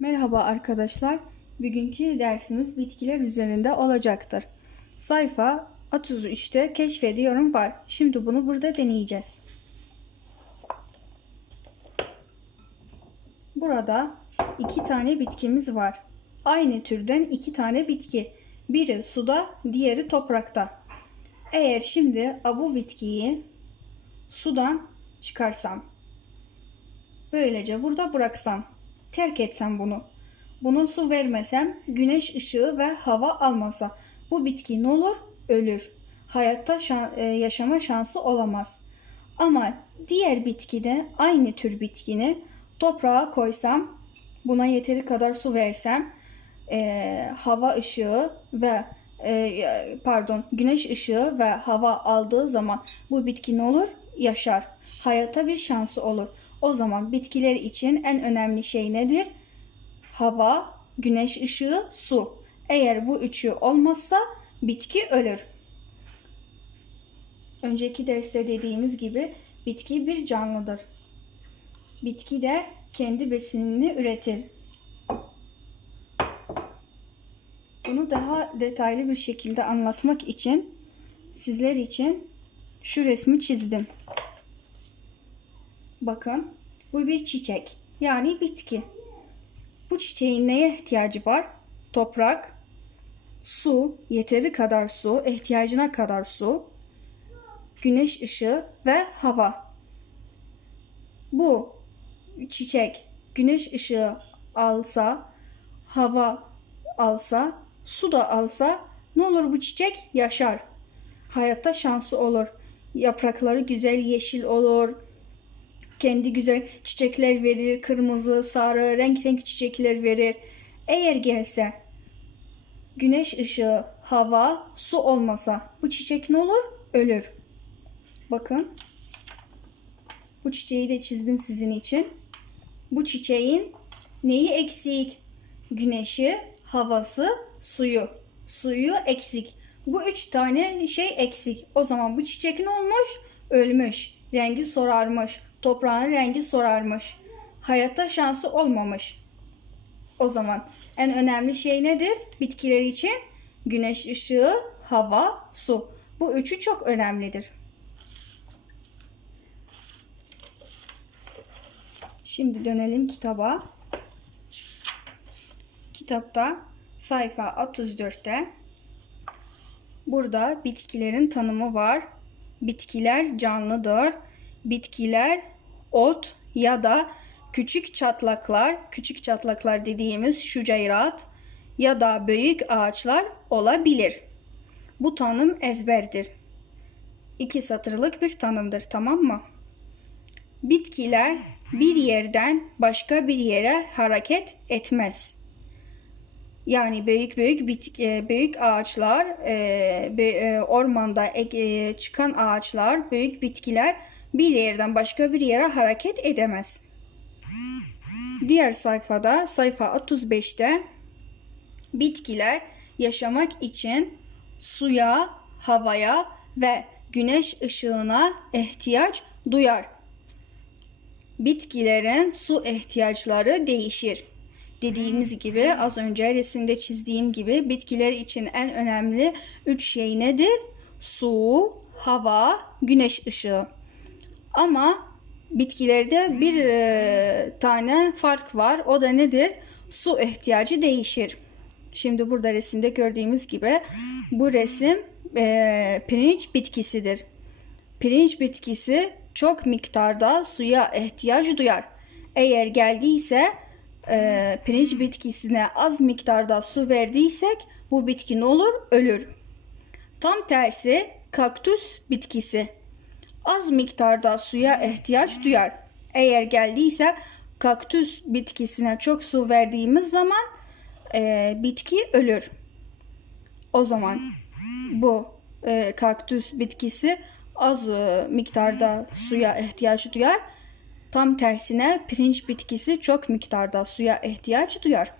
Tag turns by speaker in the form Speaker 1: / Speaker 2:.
Speaker 1: Merhaba arkadaşlar. Bugünkü dersimiz bitkiler üzerinde olacaktır. Sayfa 33'te keşfediyorum var. Şimdi bunu burada deneyeceğiz. Burada iki tane bitkimiz var. Aynı türden iki tane bitki. Biri suda, diğeri toprakta. Eğer şimdi bu bitkiyi sudan çıkarsam Böylece burada bıraksam, terk etsem bunu. Bunu su vermesem, güneş ışığı ve hava almasa bu bitki ne olur? Ölür. Hayatta şan- e, yaşama şansı olamaz. Ama diğer bitkide aynı tür bitkini toprağa koysam, buna yeteri kadar su versem, e, hava ışığı ve e, pardon güneş ışığı ve hava aldığı zaman bu bitki ne olur? Yaşar. Hayata bir şansı olur. O zaman bitkiler için en önemli şey nedir? Hava, güneş ışığı, su. Eğer bu üçü olmazsa bitki ölür. Önceki derste dediğimiz gibi bitki bir canlıdır. Bitki de kendi besinini üretir. Bunu daha detaylı bir şekilde anlatmak için sizler için şu resmi çizdim. Bakın bu bir çiçek yani bitki. Bu çiçeğin neye ihtiyacı var? Toprak, su, yeteri kadar su, ihtiyacına kadar su, güneş ışığı ve hava. Bu çiçek güneş ışığı alsa, hava alsa, su da alsa ne olur bu çiçek? Yaşar. Hayatta şansı olur. Yaprakları güzel yeşil olur, kendi güzel çiçekler verir. Kırmızı, sarı, renk renk çiçekler verir. Eğer gelse güneş ışığı, hava, su olmasa bu çiçek ne olur? Ölür. Bakın. Bu çiçeği de çizdim sizin için. Bu çiçeğin neyi eksik? Güneşi, havası, suyu. Suyu eksik. Bu üç tane şey eksik. O zaman bu çiçek ne olmuş? Ölmüş. Rengi sorarmış toprağın rengi sorarmış. Hayatta şansı olmamış. O zaman en önemli şey nedir? Bitkiler için güneş ışığı, hava, su. Bu üçü çok önemlidir. Şimdi dönelim kitaba. Kitapta sayfa 34'te burada bitkilerin tanımı var. Bitkiler canlıdır bitkiler, ot ya da küçük çatlaklar, küçük çatlaklar dediğimiz şucayrat ya da büyük ağaçlar olabilir. Bu tanım ezberdir. İki satırlık bir tanımdır tamam mı? Bitkiler bir yerden başka bir yere hareket etmez. Yani büyük büyük bitki, e, büyük ağaçlar, e, ormanda e, çıkan ağaçlar, büyük bitkiler bir yerden başka bir yere hareket edemez. Diğer sayfada sayfa 35'te bitkiler yaşamak için suya, havaya ve güneş ışığına ihtiyaç duyar. Bitkilerin su ihtiyaçları değişir. Dediğimiz gibi az önce resimde çizdiğim gibi bitkiler için en önemli üç şey nedir? Su, hava, güneş ışığı. Ama bitkilerde bir e, tane fark var. O da nedir? Su ihtiyacı değişir. Şimdi burada resimde gördüğümüz gibi bu resim e, pirinç bitkisidir. Pirinç bitkisi çok miktarda suya ihtiyaç duyar. Eğer geldiyse e, pirinç bitkisine az miktarda su verdiysek bu bitki ne olur? Ölür. Tam tersi kaktüs bitkisi az miktarda suya ihtiyaç duyar. Eğer geldiyse kaktüs bitkisine çok su verdiğimiz zaman e, bitki ölür. O zaman bu e, kaktüs bitkisi az e, miktarda suya ihtiyaç duyar. Tam tersine pirinç bitkisi çok miktarda suya ihtiyaç duyar.